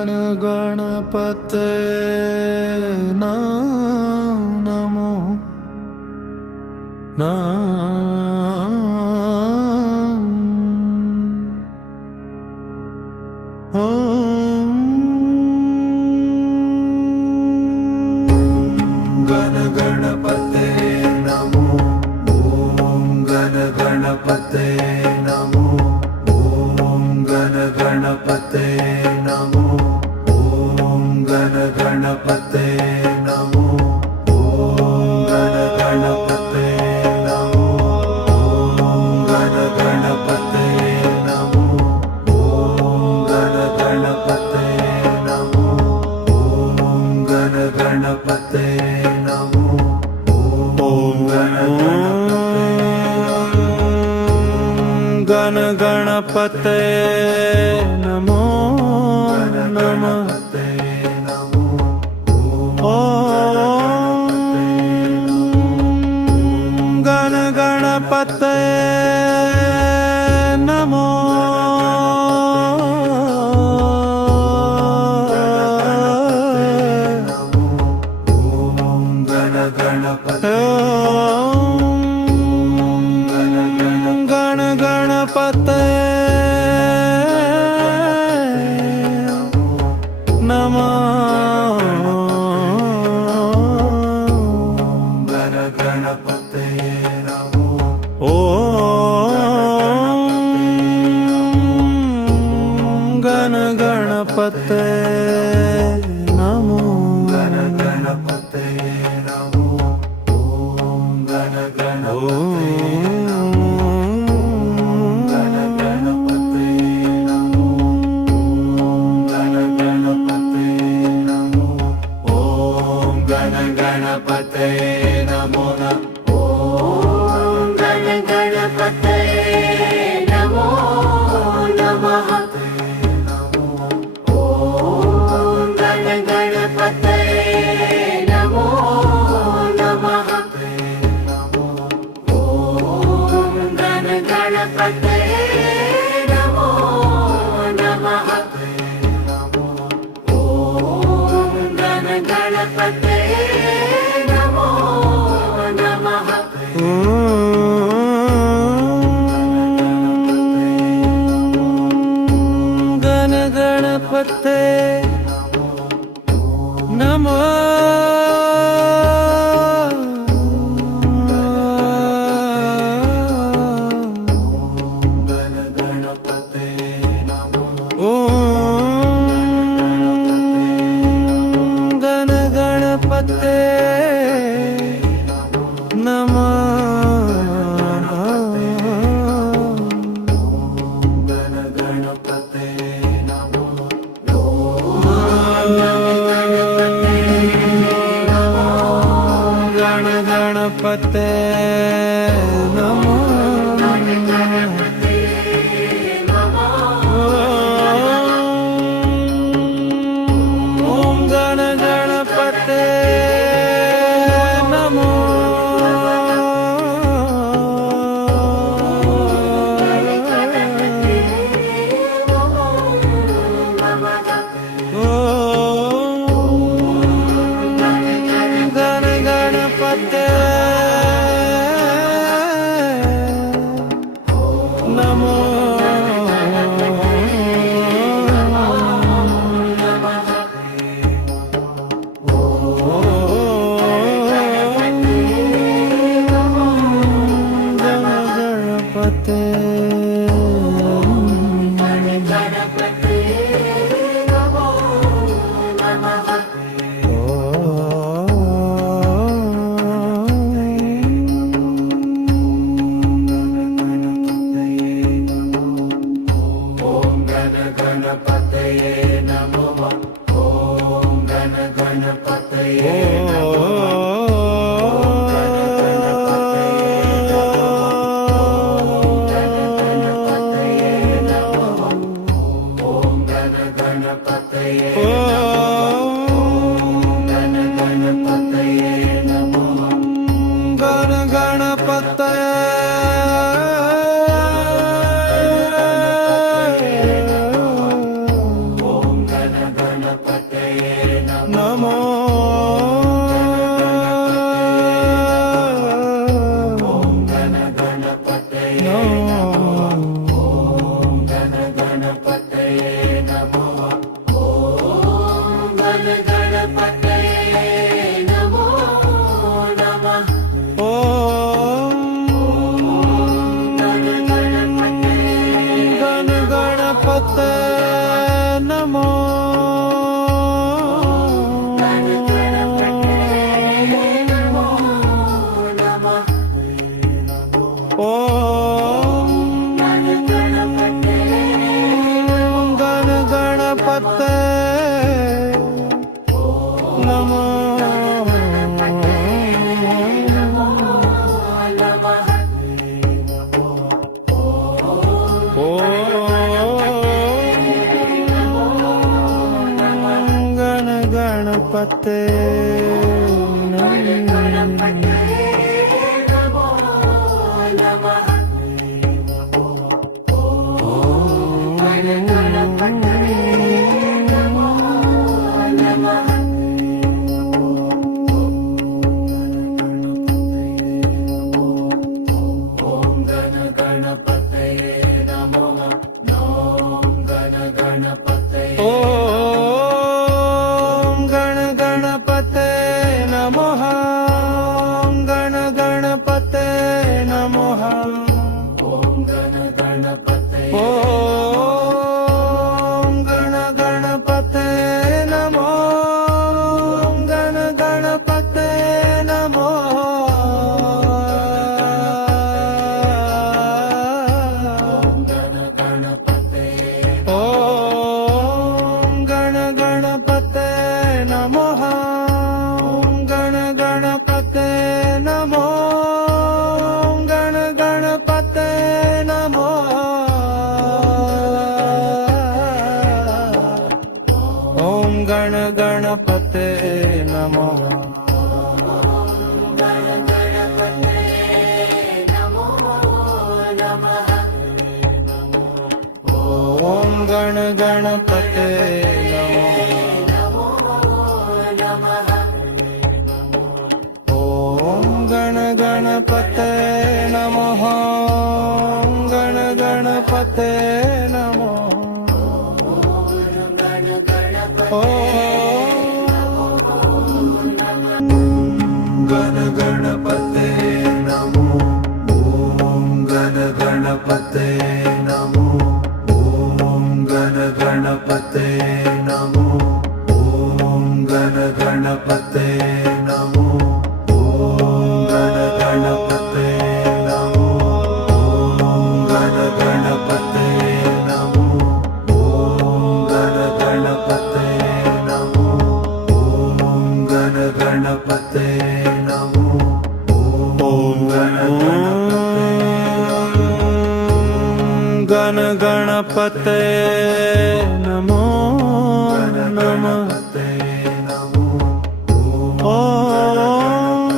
ಗಣ ಗಣಪತೆ ನಮೋ ಓಂ ಗಣ ಗಣಪತೆ ನಮೋ ಓಂ ಗಣ ಗಣಪತೆ ನಮೋ ಓಂ ಗಣ ಗಣಪತೆ ನಮೋ ಓಂ ಗಣ ಗಣಪತೆ ನಮೋ ಓಂ ಗಣ ಗಣಪತೆ ನಮೋ ಓಂ ಗಣ ಗಣಪತೆ ನಮೋ ಓಂ ಗಣ ಗಣಪತೆ ನಮೋ ಓಂ ಗಣ ಗಣಪತೆ ನಮೋ ಓಂ ಗಣ ಗಣ ಗಣಪತೆ ನಮೋ ನಮಃ ಓಂ ಗಣ ಗಣಪತೆ ನಮೋ ಓಂ ಗಣ ಗಣಪತೆ ಗಣ ಗಣಪತೆ ನಮಃ ಗಣ ಗಣಪತೆ ನಮೋ ಓಂ ಗಣ ಗಣಪತೆ ನಮೋ ಗಣ ಗಣಪತೆ ನಮೋ ಓಂ ಗಣ ಗಣಪತೆ ಗಣಪತೆ ನಮೋ ಓಂ ಗಣ ಗಣಪತೆ ನಮೋ ನಮಃ ಓಂ ಗಣ ಗಣಪತೆ ನಮೋ ನಮಃ ಓಂ ಗಣ ಗಣಪತೆ ನಮೋ ನಮಃ ಓಂ ಗಣ ಗಣಪತೆ ಗಣ ಗಣಪತೆ ನಮೋ ಗಣ ಗಣಪತೆ ನಮೋ ಓಂ ಗಣ ಗಣಪತೆ ನಮೋ ಗಣ ಗಣಪತೆ ನಮೋ ಗಣ ಗಣಪತೆ ನಮೋ ಓಂ ಗಣ ಗಣಪತೆ ನಮೋ ಗಣ ಗಣಪತೆ ನಮೋ ಗಣಪತೆ ಗಣಪತಯೇ ನಮಃ ಓಂ ಗಣ ಗಣಪತಯೇ ಗಣ ಓಂ ಗಣ ಗಣಪತೆ ನಮೋ ಗಣ ಗಣಪತೆ ಓಂ ಗಣ ಗಣಪತೆ ನಮಃ ಗಣ ಗಣಪತೆ ನಮಃ ಓಂ ಗಣ ಗಣಪತೆ ನಮೋ ಗಣ ಗಣಪತೆ ನಮೋ ಓಂ ಗಣ ಗಣಪತೆ ನಮಃ ಗಣ ಗಣಪತೆ ನಮೋ ಗಣ ಗಣಪತೆ ನಮೋ ಓಂ ಗಣ ಗಣಪತೆ ನಮೋ ಓಂ ಗಣ ಗಣಪತೆ ನಮೋ ಓಂ ಗಣ ಗಣಪತೆ ನಮಃ ಗಣ ಗಣಪತೆ ನಮೋ ಗಣ ಗಣಪತೆ ನಮೋ ಓಂ ಗಣ ಗಣಪತೆ ನಮೋ ಓಂ ಗಣ ಗಣಪತೆ ನಮೋ ಓಂ ಗಣ ಗಣಪತೆ ನಮೋ ಓಂ ಗಣ ಗಣಪತೆ ನಮೋ ಓಂ ಗಣ ಗಣಪತೆ ನಮೋ ಓಂ ಗಣ ಗಣಪತೆ ನಮೋ ಓಂ ಗಣ ಗಣಪತೆ ನಮೋ ಓಂ ಗಣ ಗಣ ಗಣಪತೆ ನಮೋ ನಮಃ ಓಂ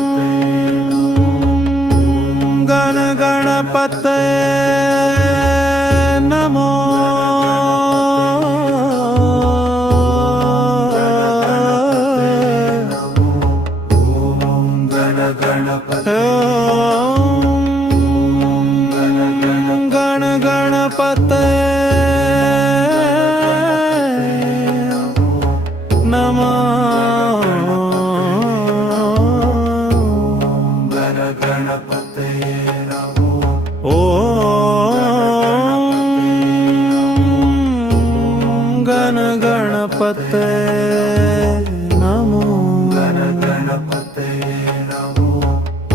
ಗಣ ಗಣಪತೆ ನಮೋ ಗಣ ಗಣಪತೆ ನಮೋ ಗಣ ಗಣಪತೆ ನಮೋ ಓಂ ಗಣ ಗಣಪತೆ ನಮೋ ಗಣ ಗಣಪತೆ ನಮೋ ಓಂ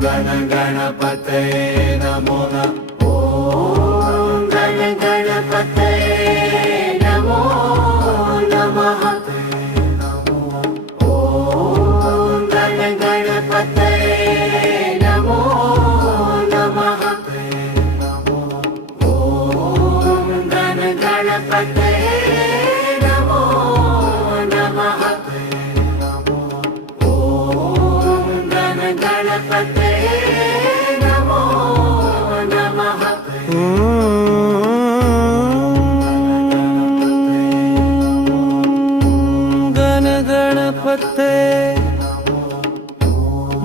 ಗಣ ಗಣಪತೆ ಗಣಪತೆ ನಮೋ ಓಂ ಗಣ ಗಣಪತೆ ನಮೋ ನಮಃ ಓಂ ಗಣ ಗಣಪತೆ ನಮೋ ನಮಃ ಓಂ ಗಣ ಗಣಪತೆ ನಮೋ ನಮಃ ಓಂ ಗಣ ಗಣಪತೆ ನಮೋ ನಮಃ ಗಣ ಗಣಪತೆ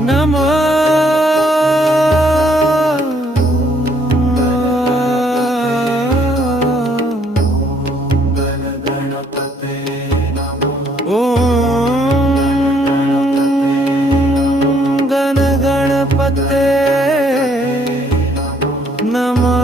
ನಮೋ ಗಣ ಗಣಪತೆ ನಮೋ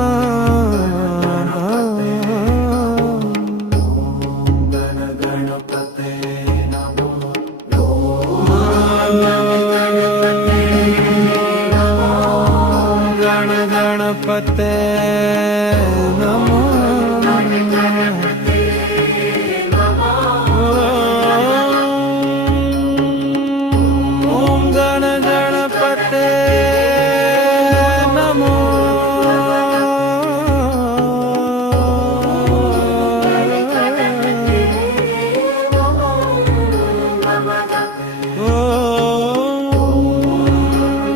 ಗಣಪತೆ ನಮೋ ಓಂ ಗಣ ಗಣಪತೆ ನಮೋ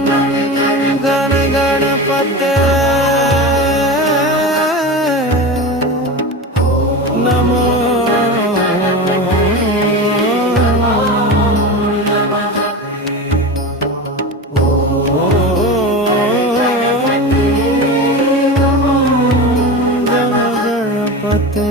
ಗಣ ಗಣಪತೆ ನಮೋ ಗಣಪತೆ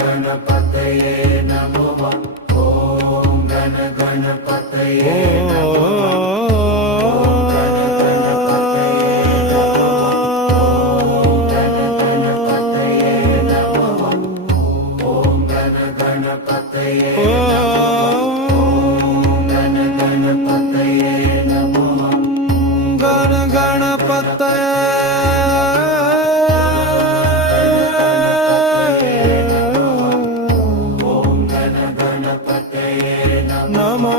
ಗಣಪತಯೇ ನಮಃ ಓಂ ಗಣ ಗಣಪತಯೇ ಗಣ ಗಣಪತೆ ನಮೋ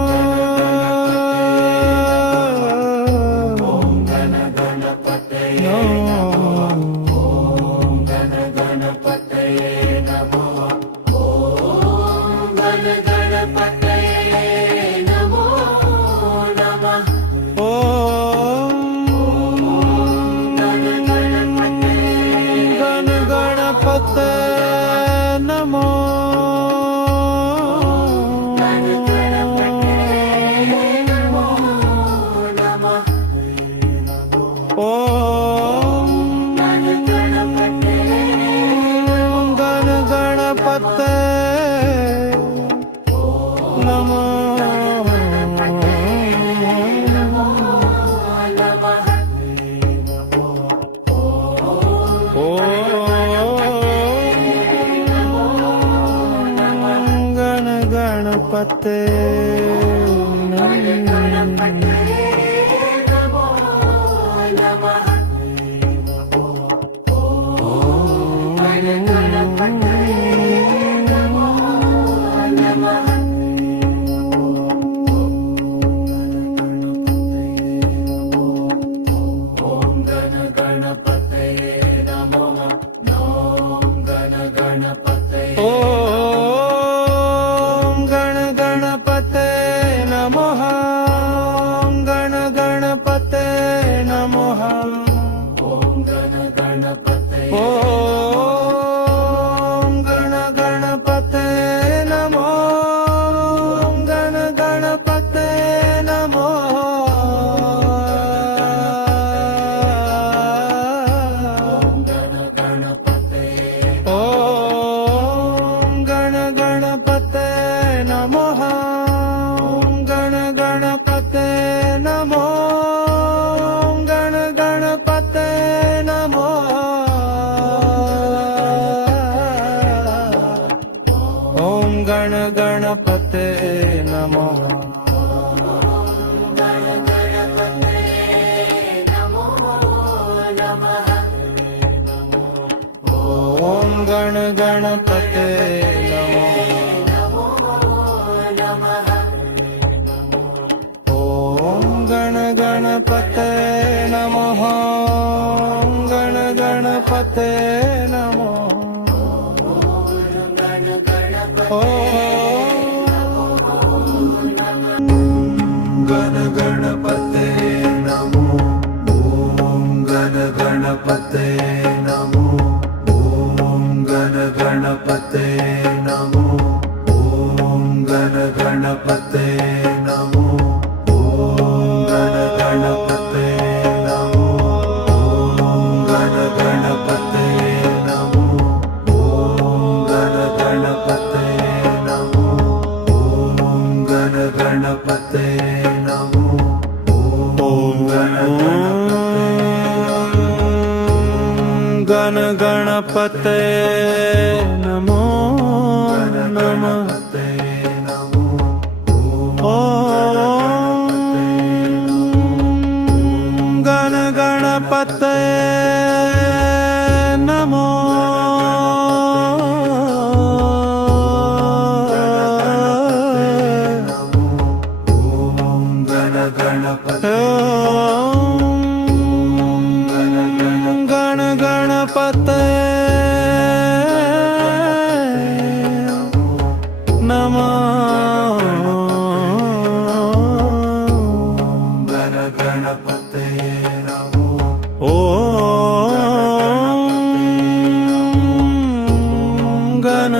ಗಣ ಗಣಪತೆ ನಮೋ ಓಂ ಗಣ ಗಣಪತೆ ನಮೋ ಗಣ ಗಣಪತೆ ಓಂ ಗಣ ಗಣಪತೆ ನಮಃ ಗಣ ಗಣಪತೆ ನಮಃ ಓಂ ಗಣ ಗಣಪತೆ ನಮೋ ಗಣ ಗಣಪತೆ ನಮೋ ಓಂ ಗಣ ಗಣಪತೆ ನಮಃ ಗಣ ಗಣಪತೆ ನಮೋ ಗಣ ಗಣಪತೆ ನಮೋ ಓಂ ಗಣ ಗಣಪತೆ ನಮೋ ಓಂ ಗಣ ಗಣಪತೆ ನಮೋ ಓಂ ಗಣ ಗಣಪತೆ ನಮಃ ಗಣ ಗಣಪತೆ ನಮೋ ಗಣ ಗಣಪತೆ ನಮೋ ಓಂ ಗಣ ಗಣಪತೆ ನಮೋ ಓಂ ಗಣ ಗಣಪತೆ ನಮೋ ಓಂ ಗಣ ಗಣಪತೆ ನಮೋ ಓಂ ಗಣ ಗಣಪತೆ ನಮೋ ಓಂ ಗಣ ಗಣಪತೆ ಗಣ ಗಣಪತೆ ನಮೋ ನಮಃ. ಓಂ ಗಣ ಗಣಪತೆ ನಮೋ. ಗಣ ಗಣಪತೆ ನಮೋ. ಓಂ ಗಣ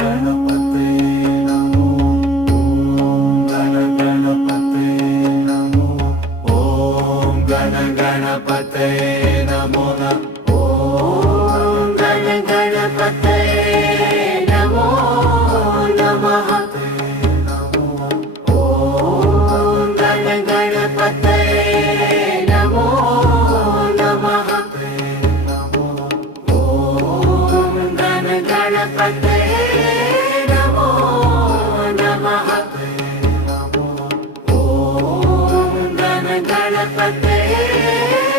ಗಣಪತೆ ನಮೋ. ಗಣಪತೆ ನಮೋ ಓಂ ಗಣ ಗಣಪತೆ ನಮೋ ನಮಃ. ಓಂ ಗಣ ಗಣಪತೆ ನಮೋ ನಮಃ. ಓಂ ಗಣ ಗಣಪತೆ ನಮೋ ನಮಃ. ಓಂ ಗಣ ಗಣಪತೆ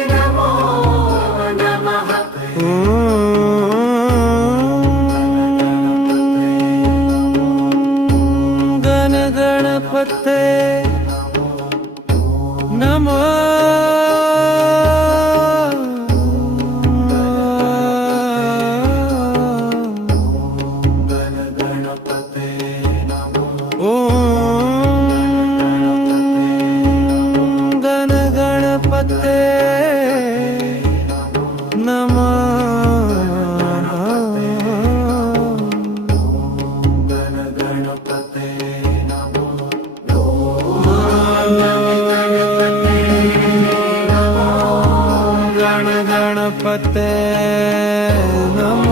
ನಮೋ ನಮಃ. ಗಣ ಗಣಪತೆ ನಮೋ. ಓಂ ಗಣ ಗಣಪತೆ ನಮೋ. ಗಣ ಗಣಪತೆ ನಮೋ. ಓಂ ಗಣ ಗಣಪತೆ ನಮೋ. ಗಣ ಗಣಪತೆ ನಮೋ.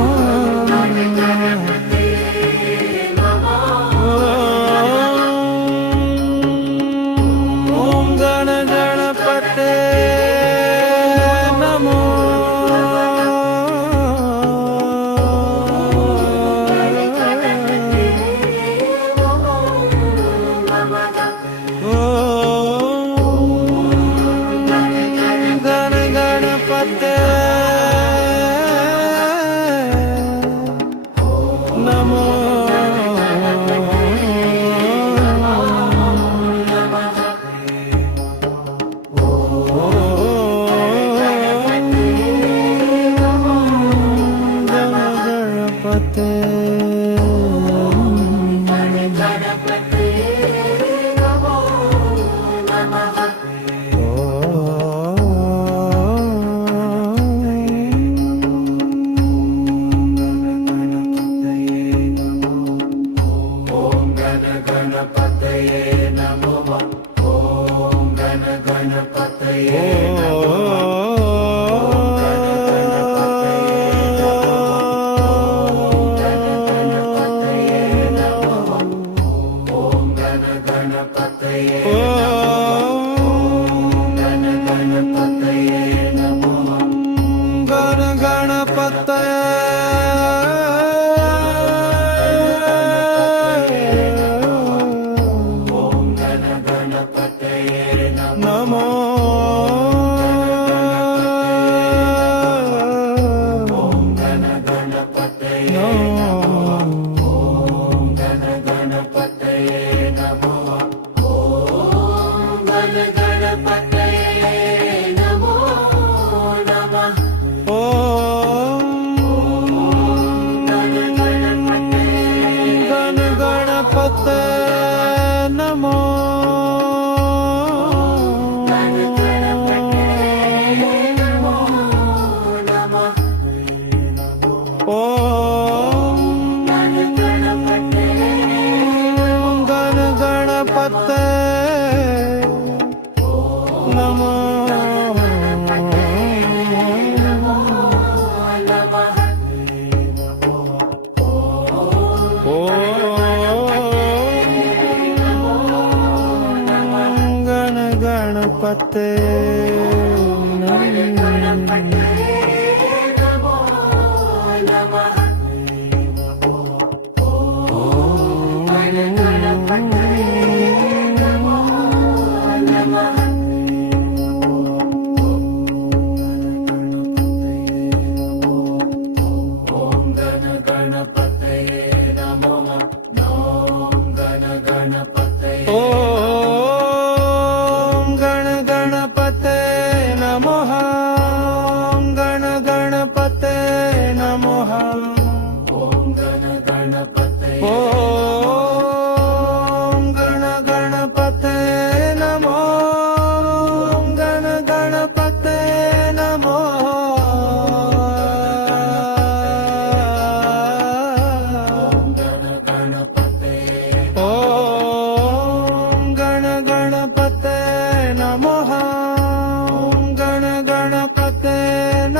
ಗಣಪತೆ ಗಣಪತೆ ನಮೋ ನಮಃ. ಓಂ ಗಣ ಗಣಪತಯೇ ನಮಃ. ಓಂ ಗಣ ಗಣಪತಯೇ ಗಣ ಗಣಪತೆ ನಮೋ.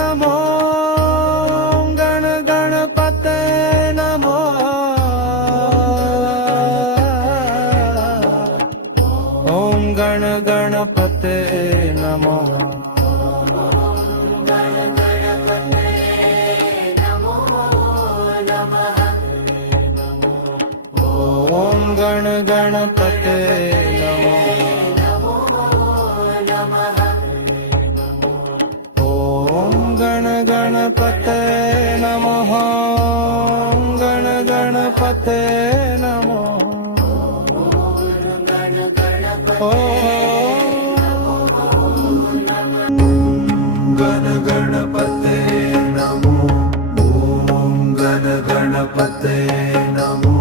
नमो गण गणपते नमो ॐ गण गणपते नमो ॐ गण गणपते नमो ॐ गण गणपते नमः गण गणपते नमो गण गणपते नमो ॐ गण गणपते नमो ॐ गण गणपते नमो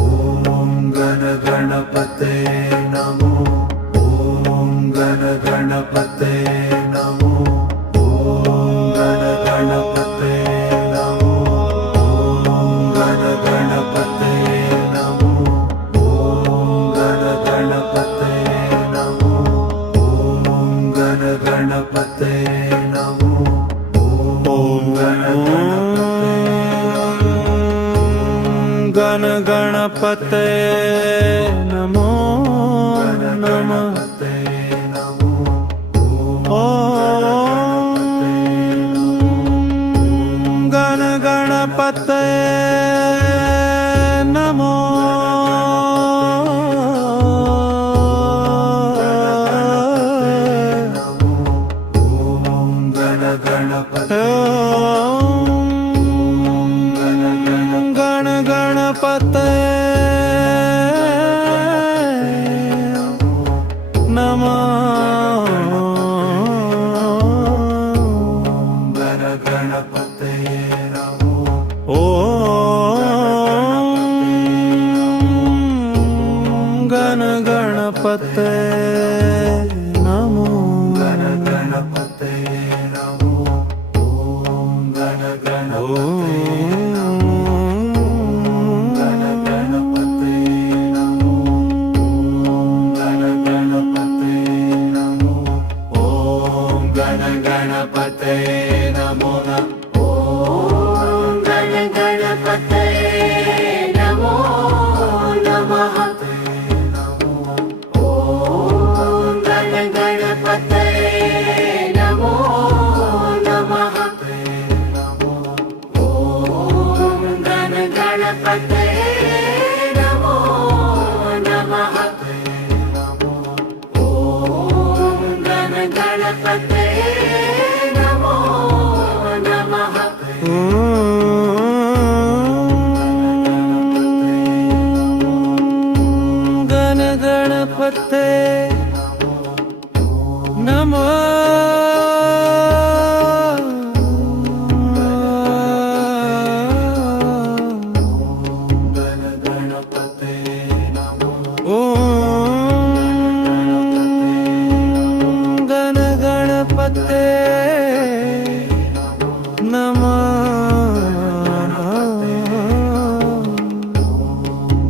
ॐ गण गणपते नमो ॐ गण गणपते नमो ॐ गण गणपते नमो ॐ गण गणपते नमो ॐ गण गणपते नमो ॐ गण गण गणपते नमो नमः गण गणपते नमो गण गणपते नमो गणपते नमो ॐ गण गणपते नमो गणपते नमो ॐ गण गणपते नमो गण गणपते नमो ॐ गण गणपते नमो गण गणपते नमो नमः गण गणपते नमो नमः गण गणपते नमो नमः गण गणपते नमो नमः गण गणपते नमो गणपते नमो गण गणपते नमः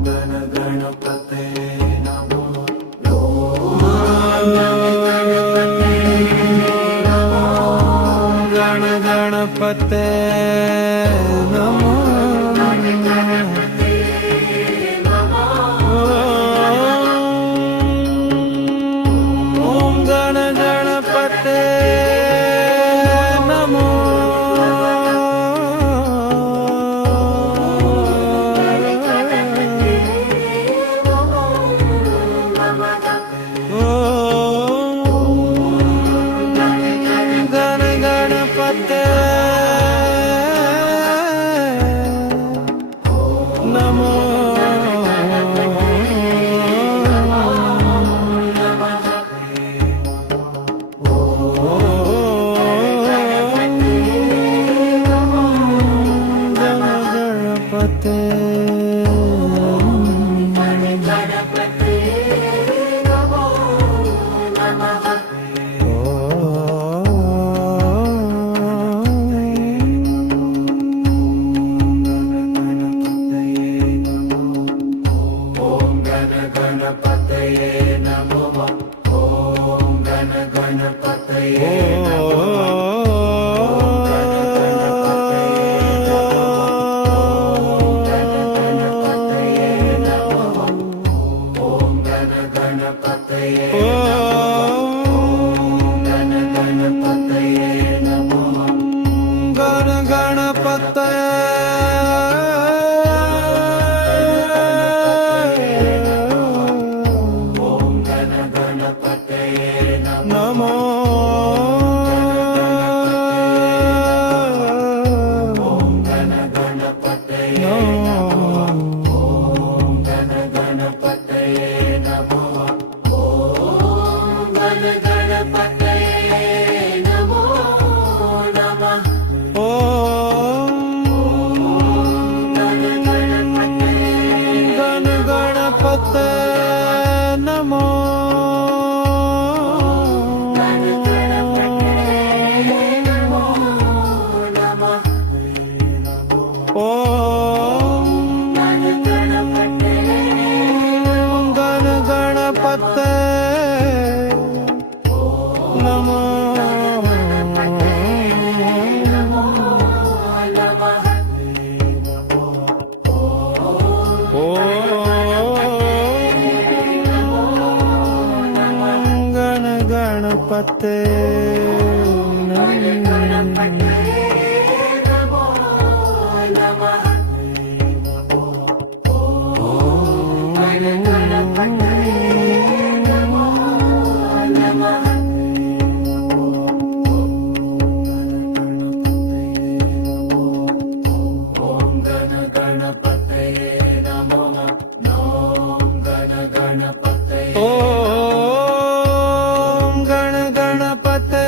गण गणपते नमो गण गणपते नमो ॐ गण गणपते नमो गण गणपते ಗಣ ಗಣಪತೆ ಓಂ ಗಣ ಗಣಪತಯೇ ನಮೋ ಓಂ ಗಣ ಗಣಪತಯೇ ಓಂ ಗಣ ಗಣಪತಯೇ ನಮೋ ಓಂ ಗಣ ಗಣಪತಯೇ ನಮೋ ನಮಃ ಓಂ ಗಣ ಗಣಪತಯೇ ಗಣ ಗಣಪತೆ ನಮೋ ಗಣ ಗಣಪತಯೇ ನಮೋ ನಮಃ ಓಂ ಗಣ ಗಣಪತಯೇ ಗಣ ಗಣಪತೆ ನಮೋ ಗಣ ಗಣಪತೆ ಓಂ ಗಣ ಗಣಪತಯೇ ನಮೋ ಓಂ ಗಣ ಗಣಪತಯೇ ಓಂ ಗಣ ಗಣಪತೆ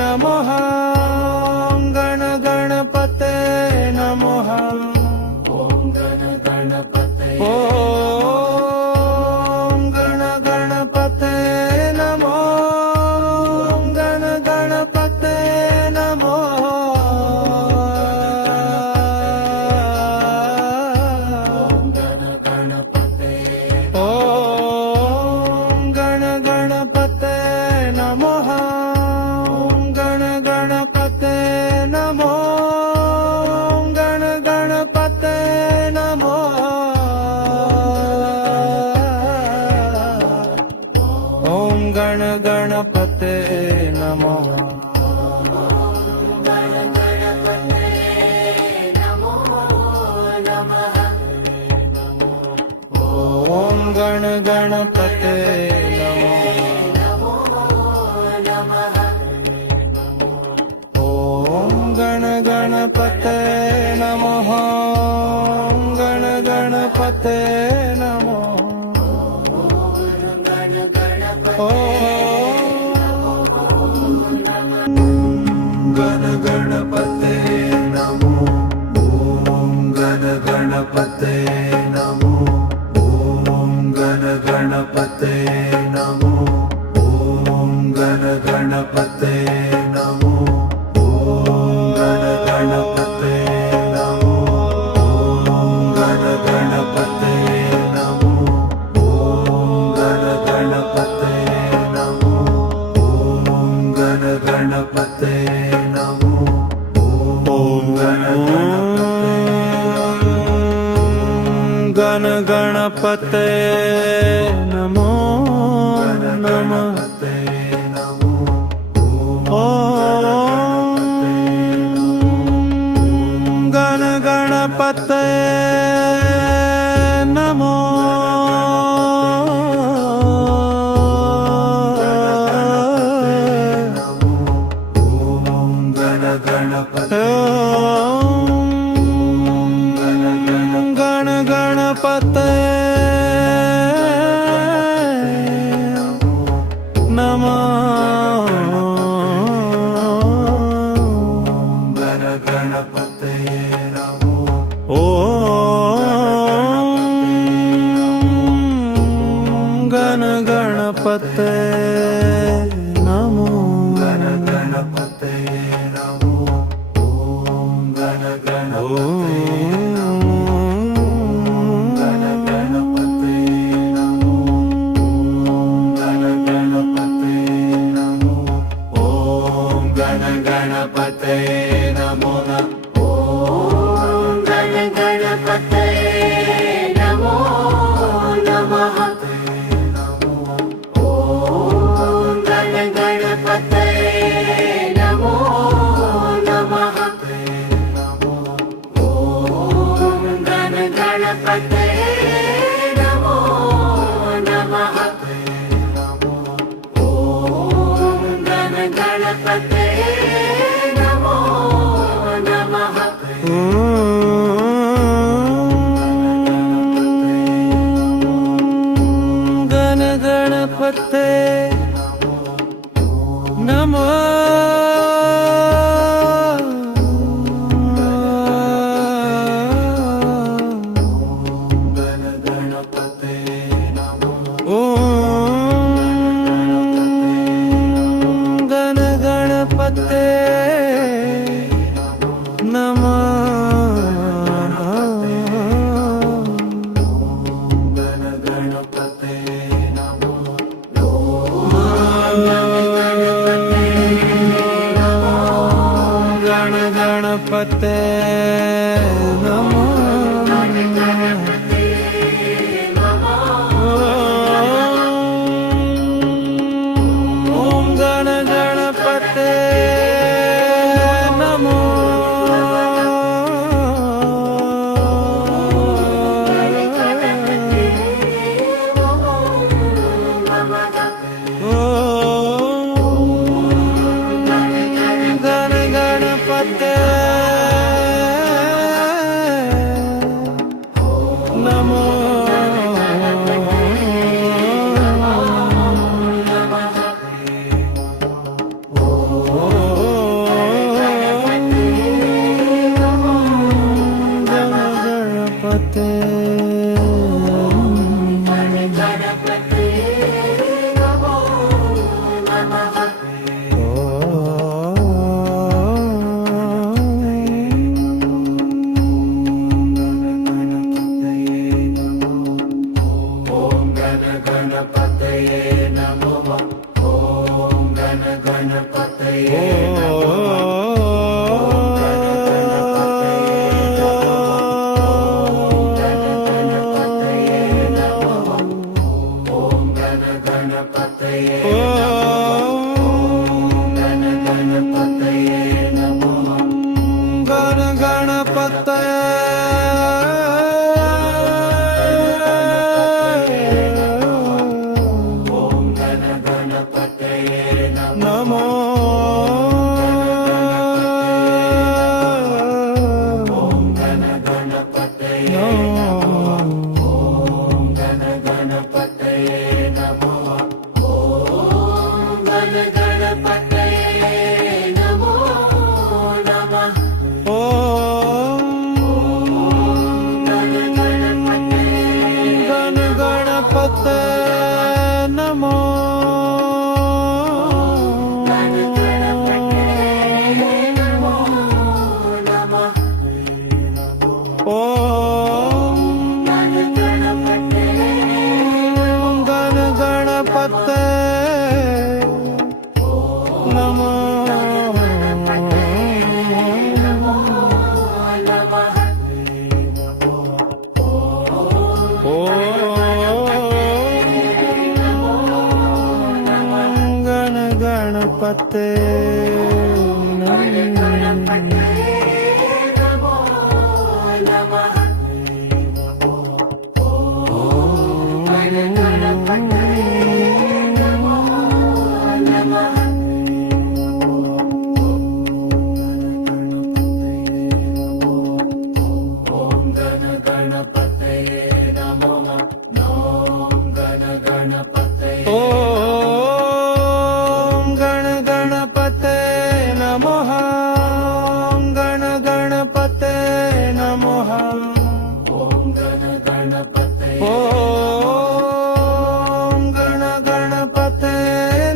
ನಮಃ ಗಣ ಗಣಪತೆ ನಮಃ ಓಂ ಗಣ ಗಣಪತಯೇ ಓಂ ಗಣ ಗಣಪತೆ ನಮೋ ಗಣ ಗಣಪತೆ ನಮೋ ಓಂ ಗಣ ಗಣಪತಯೇ ಓಂ ಗಣ ಗಣಪತೆ ನಮಃ ಗಣ ಗಣಪತೆ ನಮೋ ಗಣ ಗಣಪತೆ ನಮೋ ಓಂ ಗಣ ಗಣಪತೆ ನಮೋ ಓಂ ಗಣ ಗಣಪತೆ ನಮೋ ಓಂ ಗಣ ಗಣಪತೆ ನಮಃ ಗಣ ಗಣಪತೆ ನಮೋ ಗಣ ಗಣಪತಯೇ ನಮೋ ಓಂ ಗಣ ಗಣಪತಯೇ ನಮೋ ಓಂ ಗಣ ಗಣಪತಯೇ ನಮೋ ಓಂ ಗಣ ಗಣಪತಯೇ ನಮೋ ಓಂ ಗಣ ಗಣಪತಯೇ ನಮೋ ಓಂ ಗಣ ಗಣಪತಯೇ ನಮೋ ಓಂ ಗಣ ಗಣಪತಯೇ ನಮೋ ಓಂ ಗಣ ಗಣಪತಯೇ ನಮೋ ಓಂ ಗಣ ಗಣ ಗಣಪತೆ ನಮೋ ನಮಃ ಓಂ ಗಣ ಗಣಪತೆ ನಮೋ ಓಂ ಗಣ ಗಣಪತಯೇ ಗಣ ಗಣಪತೆ ನಮೋ ಗಣ ಗಣಪತಯೇ ನಮೋ ಓಂ ಗಣ ಗಣಪತೆ ನಮೋ ಗಣ ಗಣಪತಯೇ ನಮೋ ಓಂ ಗಣ ಗಣಪತಯೇ ಗಣ ಗಣಪತಯೇ ನಮೋ ಓಂ ಗಣ ಗಣಪತಯೇ ನಮೋ ಓಂ ಗಣ ಗಣಪತಯೇ ನಮೋ ಓಂ ಗಣ ಗಣಪತಯೇ ನಮೋ ನಮಃ ಓಂ ಗಣ ಗಣಪತಯೇ ನಮೋ ನಮಃ गणपते नमो ॐ गण गणपते नमो गण गणपते नमो गणपते गणपतये नमो ॐ गण गणपतये गण गणपते नमो गण गणपते नमो गण गणपते नमो गण गणपते ॐ गण गणपते नमः गण गणपते नमः ॐ गण गणपते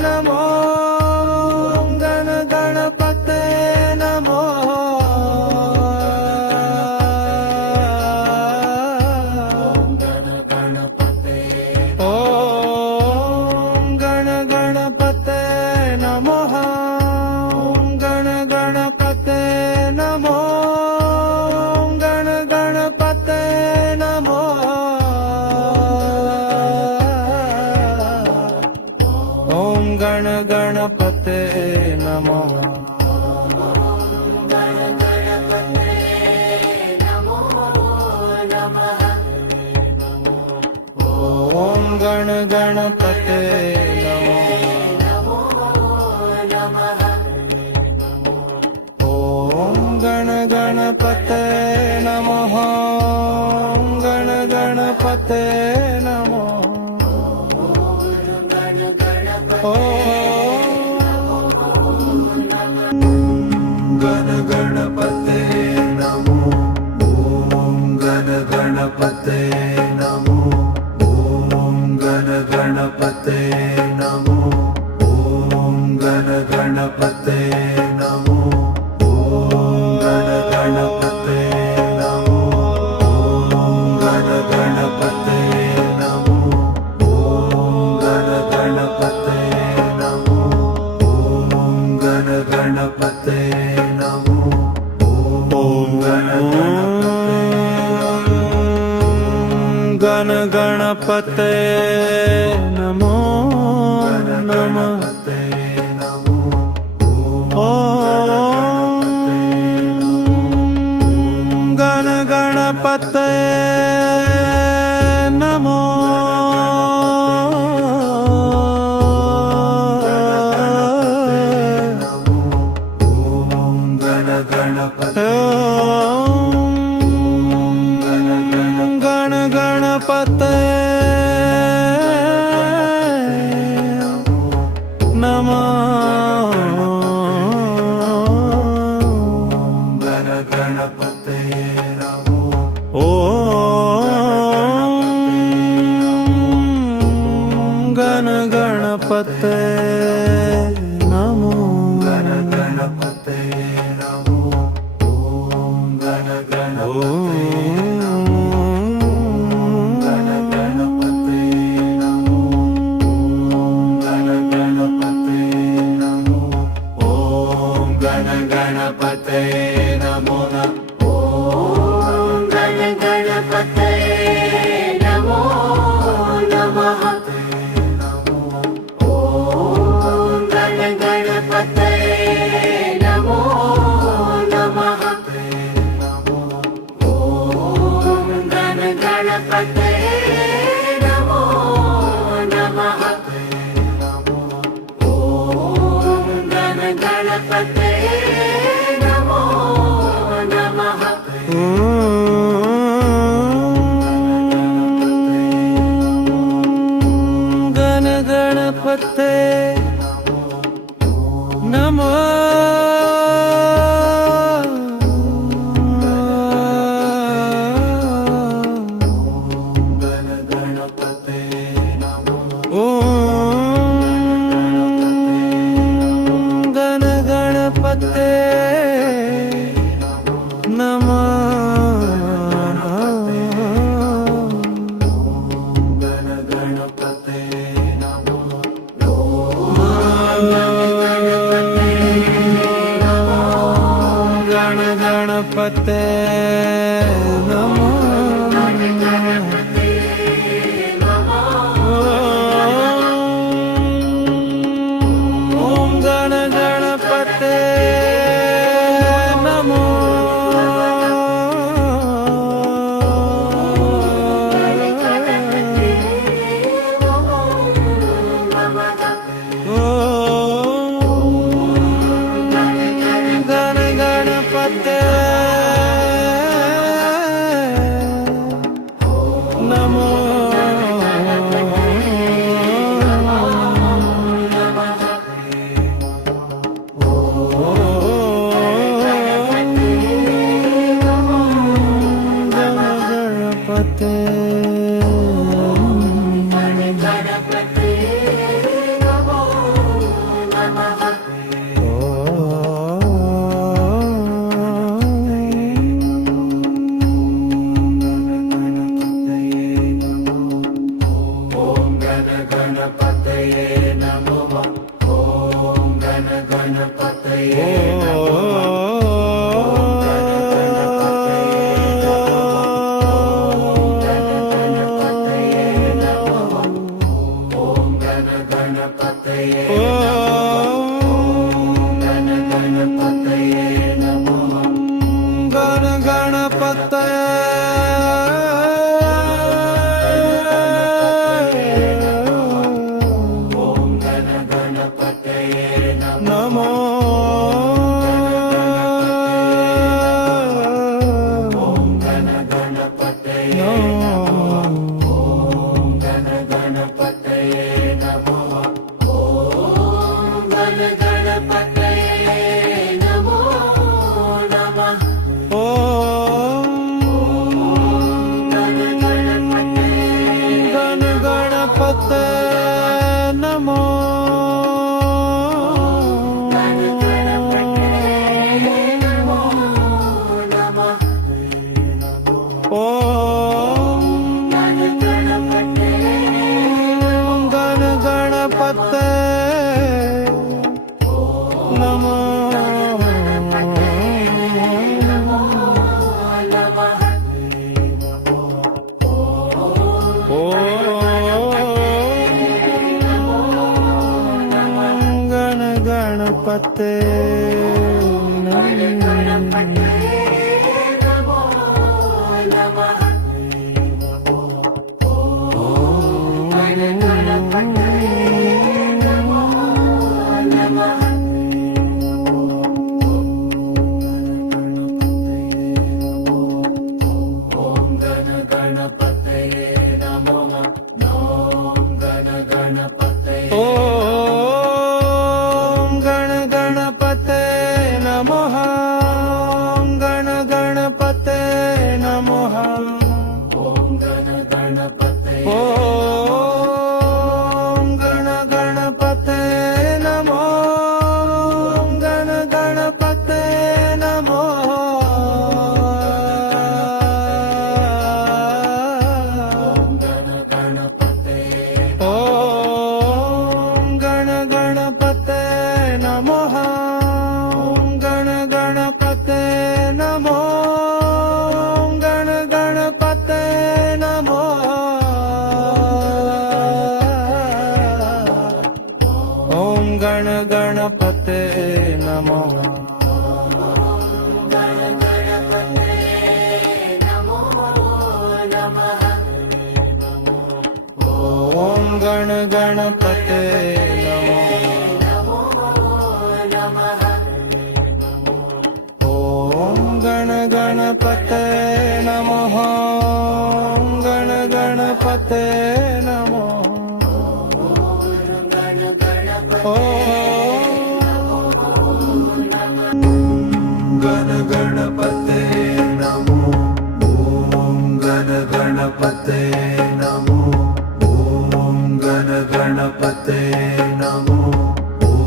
नमो गण गणपते नमो गण गणपते नमः गण गणपते नमो गण गणपते नमो ॐ गण गणपते नमः ॐ गण गणपते नमो ॐ गण गणपते नमः गण गणपते नमो गण गणपते नमो ॐ गण गणपते नमो ॐ गण गणपते नमो ॐ गण गणपते नमो ॐ गण गणपते ಗಣ ಗಣಪತೆ ನಮೋ ನಮಃ ಓಂ ಗಣ ಗಣಪತೆ ನಮೋ ಗಣ ಗಣಪತೆ ನಮೋ ಗಣಪತೆ ನಮೋ ಓಂ ಗಣ ಗಣಪತೆ ನಮೋ ಗಣಪತೆ ನಮೋ ಓಂ ಗಣಪತೆ ಗಣಪತೆ ನಮೋ ಗಣಪತೆ ನಮೋ ಓಂ ಗಣಪತೆ ನಮೋ ಓಂ ಗಣಪತಯೇ ನಮೋ ನಮಃ ಓಂ ಗಣಪತಯೇ ನಮೋ ನಮಃ ಓಂ ಗಣಪತಯೇ ನಮೋ ನಮಃ ಓಂ ಗಣಪತಯೇ ನಮೋ ನಮಃ ಗಣ ಗಣಪತೆ ನಮೋ ಗಣಪತೆ ನಮೋ ಓಂ ಗಣ ಗಣಪತೆ ನಮೋ ಗಣಪತೆ ನಮೋ ಗಣ ಗಣಪತೆ ನಮೋ ಓಂ ಗಣ ಗಣಪತೆ ನಮೋ ಗಣ ಗಣಪತೆ ನಮೋ ಗಣಪತೆ ಗಣಪತಯೇ ನಮೋ ನಮಃ ಓಂ ಗಣಪತಯೇ ನಮೋ ಓಂ ಗಣಪತಯೇ ಓಂ ಗಣಪತಯೇ ಗಣಪತಯೇ ನಮೋ ಗಣ ಗಣಪತೆ ಓಂ ಗಣಪತಯೇ ನಮೋ ಓಂ ಗಣಪತಯೇ ಓಂ ಗಣಪತಯೇ ನಮೋ ಓಂ ಗಣಪತಯೇ ನಮೋ ನಮಃ ಓಂ ಗಣಪತೆ ನಮೋ ನಮಃ ಓಂ ಗಣ ಗಣಪತೆ ನಮಃ ಗಣ ಗಣಪತೆ ನಮಃ ಓಂ ಗಣ ಗಣಪತೆ ನಮೋ ಗಣ ಗಣಪತೆ ನಮೋ ಓಂ ಗಣ ಗಣಪತೆ ನಮಃ ಗಣ ಗಣಪತೆ ನಮೋ ಗಣ ಗಣಪತೆ ನಮೋ ಓಂ ಗಣ ಗಣಪತೆ ನಮಃ ಓಂ ಗಣ ಗಣಪತೆ ನಮೋ ಓಂ ಗಣ ಗಣಪತೆ ನಮಃ ಗಣ ಗಣಪತೆ ನಮೋ ಗಣ ಗಣಪತೆ ನಮೋ ಓಂ ಗಣ ಗಣಪತೆ ನಮೋ ಓಂ ಗಣ ಗಣಪತೆ ನಮೋ ಓಂ ಗಣ ಗಣಪತೆ ನಮೋ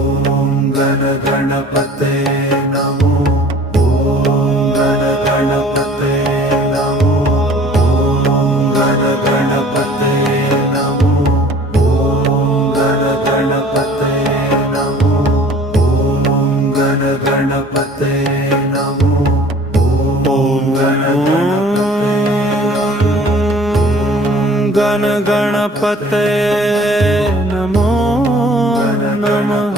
ಓಂ ಗಣ ಗಣಪತೆ ನಮೋ ಓಂ ಗಣ ಗಣಪತೆ ನಮೋ ಓಂ ಗಣ ಗಣಪತೆ ನಮೋ ಓಂ ಗಣ ಗಣಪತೆ ನಮೋ ಓಂ ಗಣ ಗಣ ಗಣಪತೆ ನಮೋ ನಮಃ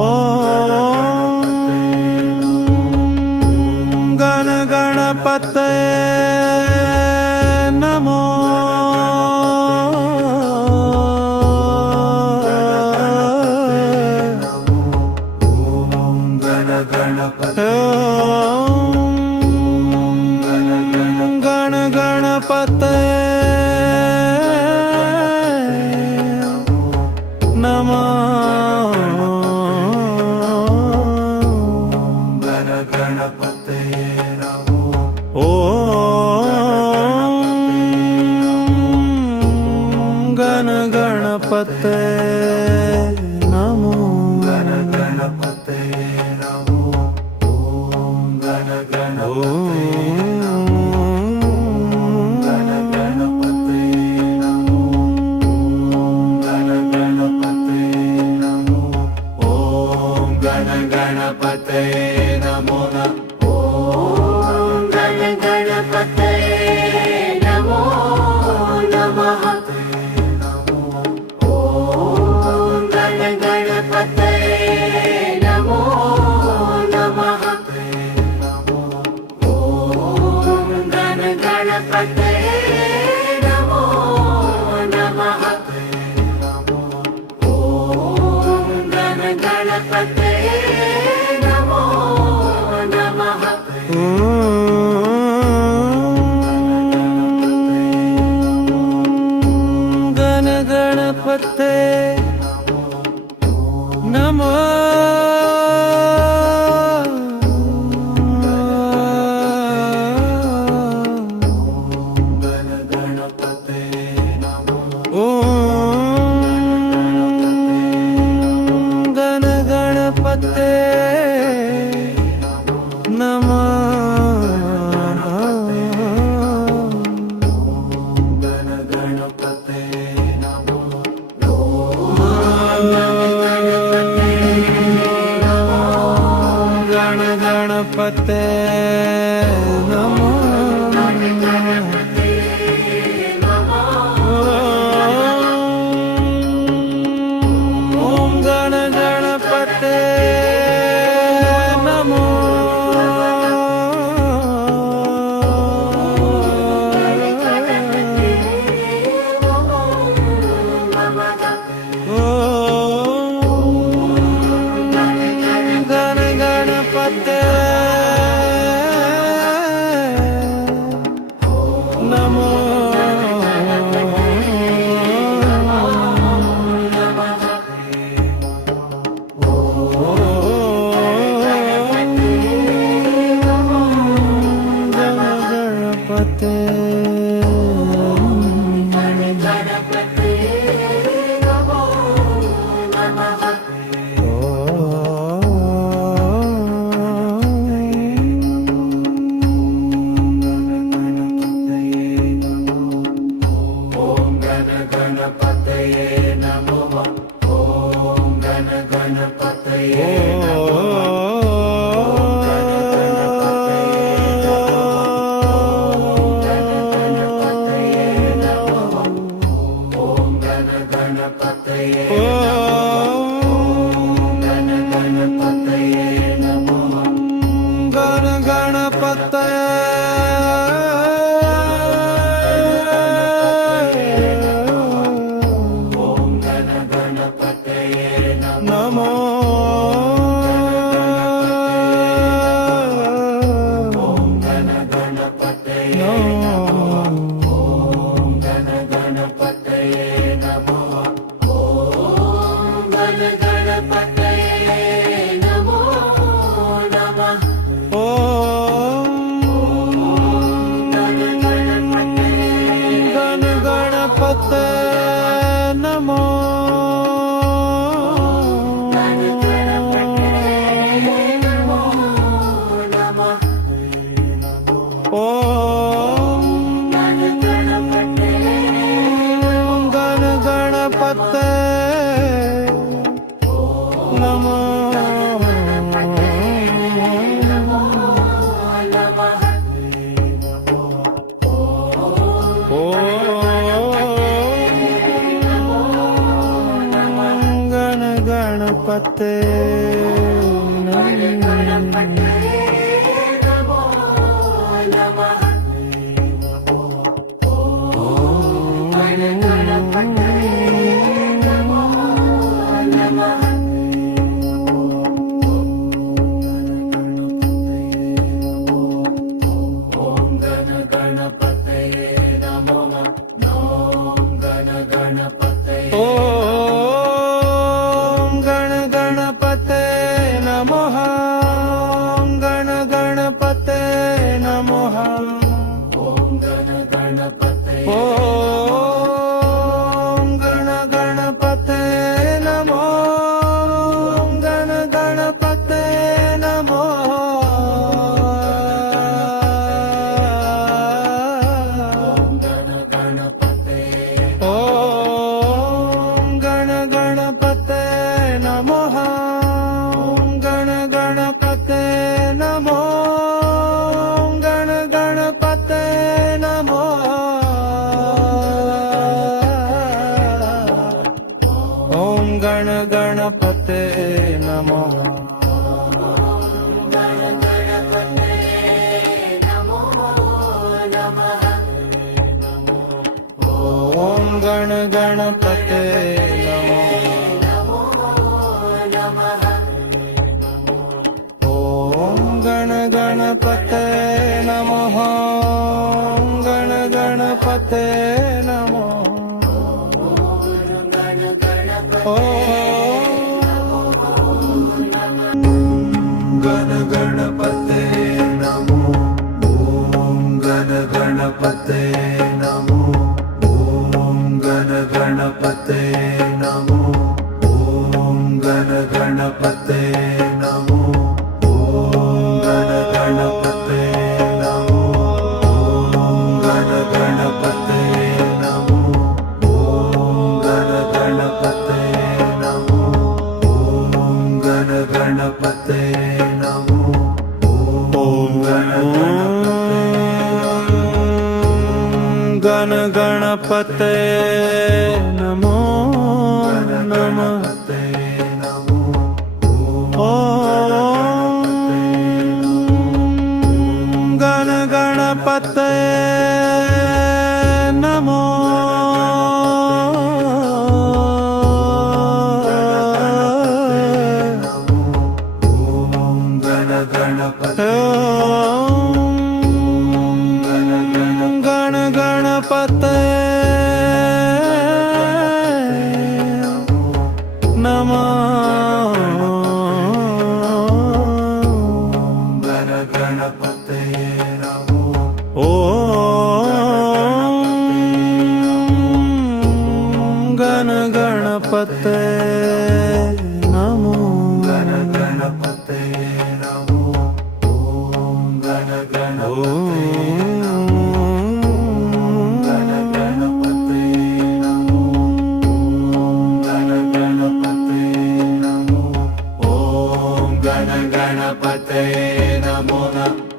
ಓಂ ಗಣ ಗಣಪತೆ ನಮೋ ಓಂ ಗಣ ಗಣಪತೆ ಗಣ ಗಣಪತೆ ನಮೋ ಗಣ ಗಣಪತೆ ನಮೋ ಓಂ ಗಣ ಗಣಪತೆ ನಮೋ ಗಣ ಗಣಪತೆ ನಮೋ ಓಂ ಗಣ ಗಣಪತೆ ಗಣ ಗಣಪತೆ ನಮೋ ಗಣ ಗಣಪತೆ ನಮೋ ಓಂ ಗಣ ಗಣಪತೆ ನಮೋ ಓಂ ಗಣ ಗಣಪತೆ ನಮೋ ನಮಃ ಓಂ ಗಣ ಗಣಪತೆ ನಮೋ ನಮಃ ಓಂ ಗಣ ಗಣಪತೆ ನಮೋ ನಮಃ ಓಂ ಗಣ ಗಣಪತೆ ನಮೋ ನಮಃ ಗಣ ಗಣಪತೆ ನಮೋ ಗಣ ಗಣಪತೆ ನಮೋ ಓಂ ಗಣ ಗಣಪತೆ ನಮೋ ಗಣ ಗಣಪತೆ ನಮೋ ಗಣ ಗಣಪತೆ ನಮೋ ಓಂ ಗಣ ಗಣಪತಯೇ ಓಂ ಗಣ ಗಣಪತಯೇ ನಮೋ ಓಂ ಗಣ ಗಣಪತಯೇ ಓಂ ಗಣ ಗಣಪತಯೇ ನಮೋ ಓಂ ಗಣ ಗಣಪತಯೇ ನಮೋ ನಮಃ ಓಂ ಗಣ ಗಣಪತಯೇ ಗಣ ಗಣಪತೇ ನಮೋ ಗಣ ಗಣಪತಯೇ ನಮೋ ನಮಃ ಓಂ ಗಣ ಗಣಪತಯೇ ಗಣ ಗಣಪತೇ ನಮೋ ಗಣ ಗಣಪತೇ ಓಂ ಗಣ ಗಣಪತಯೇ ನಮೋ ಓಂ ಗಣ ಗಣಪತಯೇ ಓಂ ಗಣ ಗಣಪತೇ ನಮಃ ಗಣ ಗಣಪತೇ ನಮಃ ಓಂ ಗಣ ಗಣಪತಯೇ ಓಂ ಗಣ ಗಣಪತೇ ನಮೋ ಗಣ ಗಣಪತೇ ನಮೋ ಓಂ ಗಣ ಗಣಪತಯೇ ಓಂ ಗಣ ಗಣಪತೇ ನಮಃ ಗಣ ಗಣಪತೇ ನಮೋ ಗಣ ಗಣಪತೇ ನಮೋ ಓಂ ಗಣ ಗಣಪತೇ ನಮಃ ಓಂ ಗಣ ಗಣಪತೇ ನಮೋ ಓಂ ಗಣ ಗಣಪತೇ ನಮಃ ಗಣ ಗಣಪತೇ ನಮೋ ಗಣ ಗಣಪತೇ ನಮೋ ಓಂ ಗಣ ಗಣಪತೇ ನಮೋ ಓಂ ಗಣ ಗಣಪತೇ ನಮೋ ಓಂ ಗಣ ಗಣಪತೇ ನಮೋ ಓಂ ಗಣ ಗಣಪತೇ ನಮೋ ಓಂ ಗಣ ಗಣಪತೇ ನಮೋ ಓಂ ಗಣ ಗಣಪತೇ ನಮೋ ಓಂ ಗಣ ಗಣಪತೇ ನಮೋ ಓಂ ಗಣ ಗಣ ಗಣಪತೇ ನಮೋ ನಮಃ ಓಂ ಗಣ ಗಣಪತೇ ನಮೋ ಓಂ ಗಣ ಗಣಪತೇ ಗಣ ಗಣಪತೇ ನಮೋ ಗಣ ಗಣಪತೇ ನಮೋ ಓಂ ಗಣ ಗಣಪತೇ ನಮೋ ಗಣ ಗಣಪತೇ ನಮೋ ಓಂ ಗಣ ಗಣಪತೇ ಗಣ ಗಣಪತೇ ನಮೋ ಓಂ ಗಣ ಗಣಪತೇ ನಮೋ ಓಂ ಗಣ ಗಣಪತೇ ನಮೋ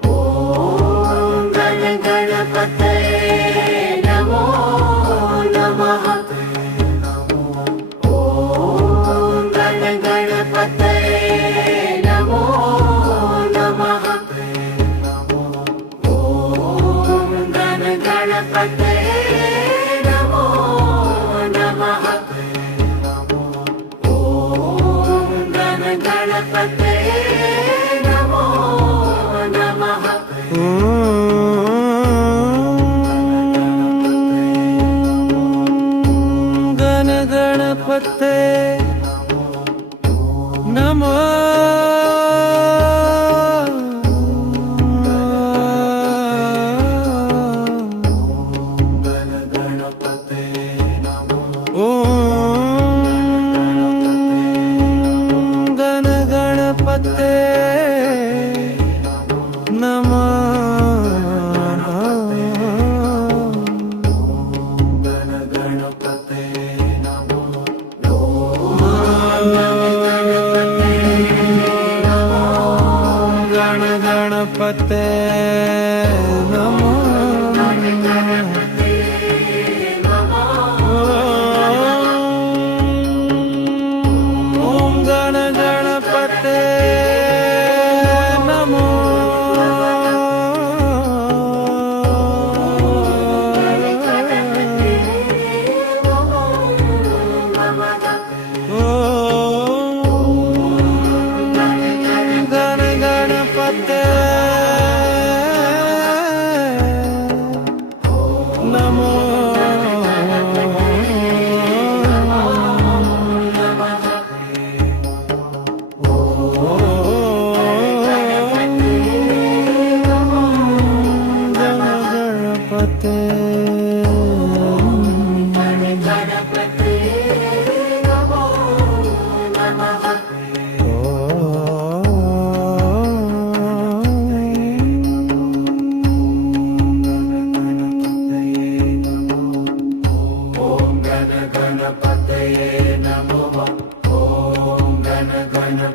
ಓಂ ಗಣ ಗಣಪತಯೇ ನಮೋ ನಮಃ ಓಂ ಗಣ ಗಣಪತಯೇ ನಮೋ ನಮಃ ಗಣಪತೆ ನಮೋ ಓಂ ಗಣಪತೆ ನಮೋ ಗಣಪತೆ ನಮೋ ಗಣಪತೆ ನಮೋ ಗಣಪತೆ ನಮೋ ಗಣಪತೆ ನಮೋ ಗಣಪತೆ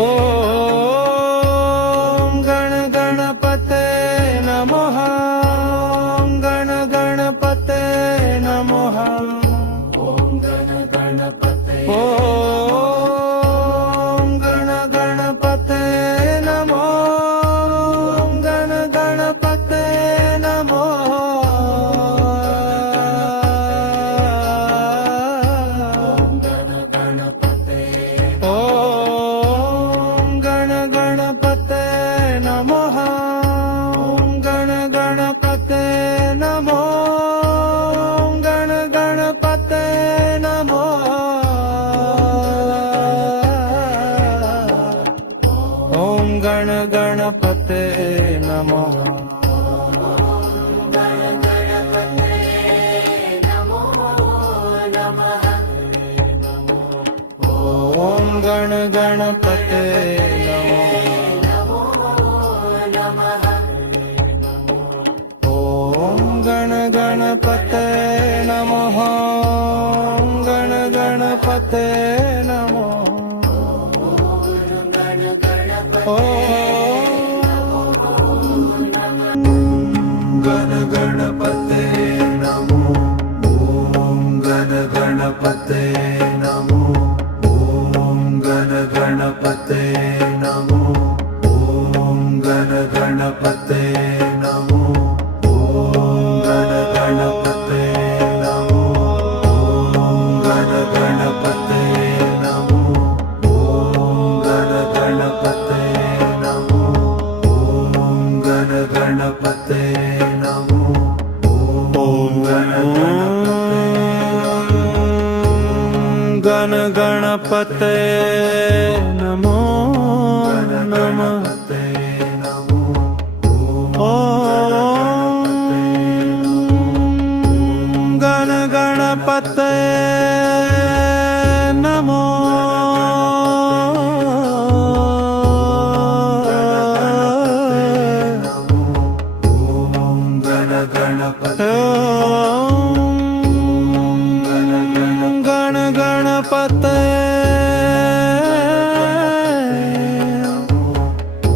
ಓಂ ಗಣಪತೆ ನಮಃ ಗಣಪತೆ ನಮಃ ಓಂ ಗಣಪತೆ ನಮೋ ಗಣಪತೆ ನಮೋ ಓಂ ಗಣಪತೆ ನಮಃ ಗಣಪತೆ ನಮೋ ಗಣಪತೆ ನಮೋ ಓಂ ಗಣಪತೆ ನಮಃ ಓಂ ಗಣಪತೆ ನಮೋ ಓಂ ಗಣಪತೆ ನಮಃ ಗಣಪತೆ ನಮೋ ಗಣಪತೆ ನಮೋ ಓಂ ಗಣಪತೆ ನಮೋ ಓಂ ಗಣಪತೆ ನಮೋ ಓಂ ಗಣಪತೆ ನಮೋ ಓಂ ಗಣ ಗಣಪತೆ ನಮೋ ನಮಃ ಓಂ ಗಣ ಗಣಪತೆ ನಮೋ ಗಣ ಗಣಪತೆ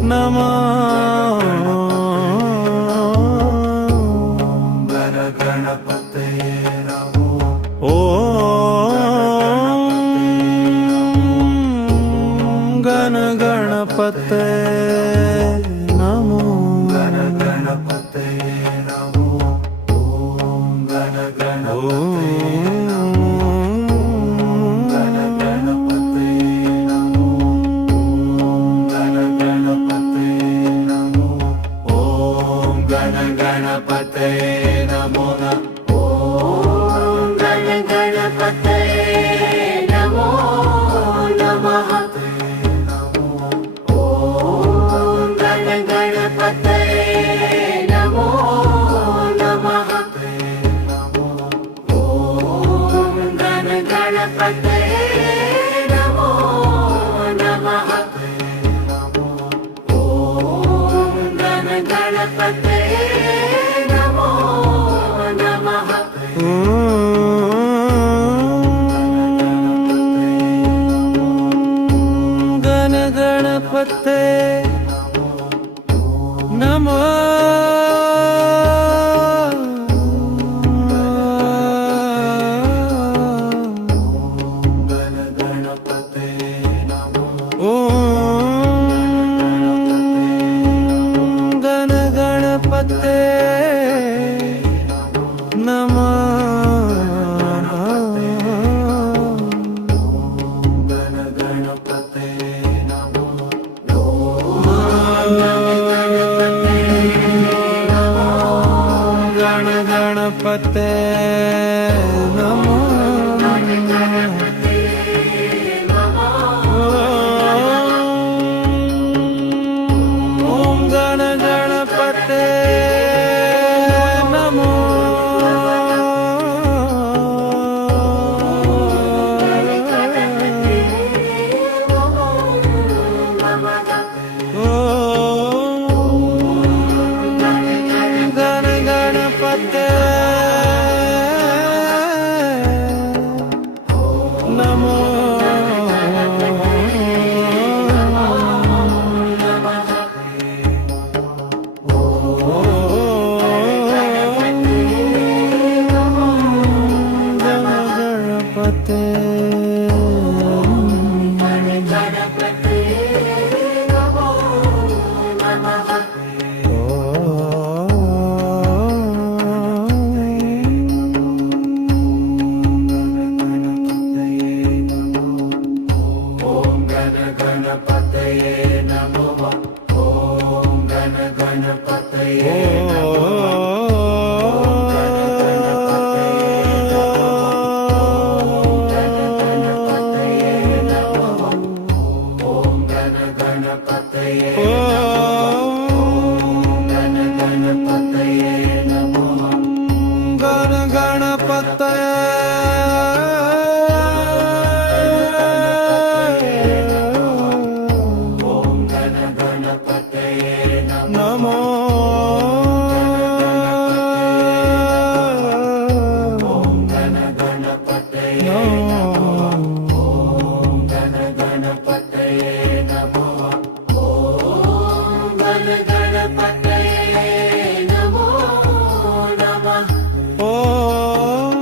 ನಮೋ ಗಣಪತೆ ನಮೋ ಓಂ ಗಣ ಗಣಪತೆ ನಮೋ ಗಣಪತೆ ನಮೋ ಓಂ ಗಣಪತೆ ಗಣಪತೆ ನಮೋ ಗಣಪತೆ ನಮೋ ಓಂ ಗಣಪತೆ ನಮೋ ಓಂ ಗಣಪತಯೇ ನಮೋ ನಮಃ ಓಂ ಗಣಪತಯೇ ನಮೋ ನಮಃ ಓಂ ಗಣಪತಯೇ ನಮೋ ನಮಃ ಓಂ ಗಣಪತಯೇ ನಮೋ ನಮಃ ಗಣ ಗಣಪತೆ ನಮೋ ಗಣಪತೆ ನಮೋ ಓಂ ಗಣ ಗಣಪತೆ ನಮೋ ಗಣಪತೆ ನಮೋ ಗಣ ಗಣಪತೆ ನಮೋ ಓಂ ಗಣ ಗಣಪತೆ ನಮೋ ಗಣ ಗಣಪತೆ ನಮೋ ಗಣಪತೆ ಓಂ ಗಣಪತಯೇ ನಮೋ ಓಂ ಗಣಪತಯೇ ಓಂ ಗಣಪತಯೇ ಗಣಪತಯೇ ನಮೋ ಗಣ ಗಣಪತೆ ಓಂ ಗಣಪತಯೇ ನಮೋ ಓಂ ಗಣಪತಯೇ ಓಂ ಗಣಪತಯೇ ನಮೋ ಓಂ ಗಣಪತಯೇ ನಮೋ ನಮಃ ಓಂ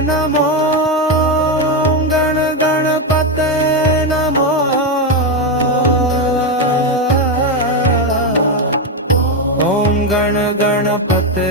ನಮೋ ಗಣ ಗಣಪತೆ ನಮೋ ಓಂ ಗಣ ಗಣಪತೆ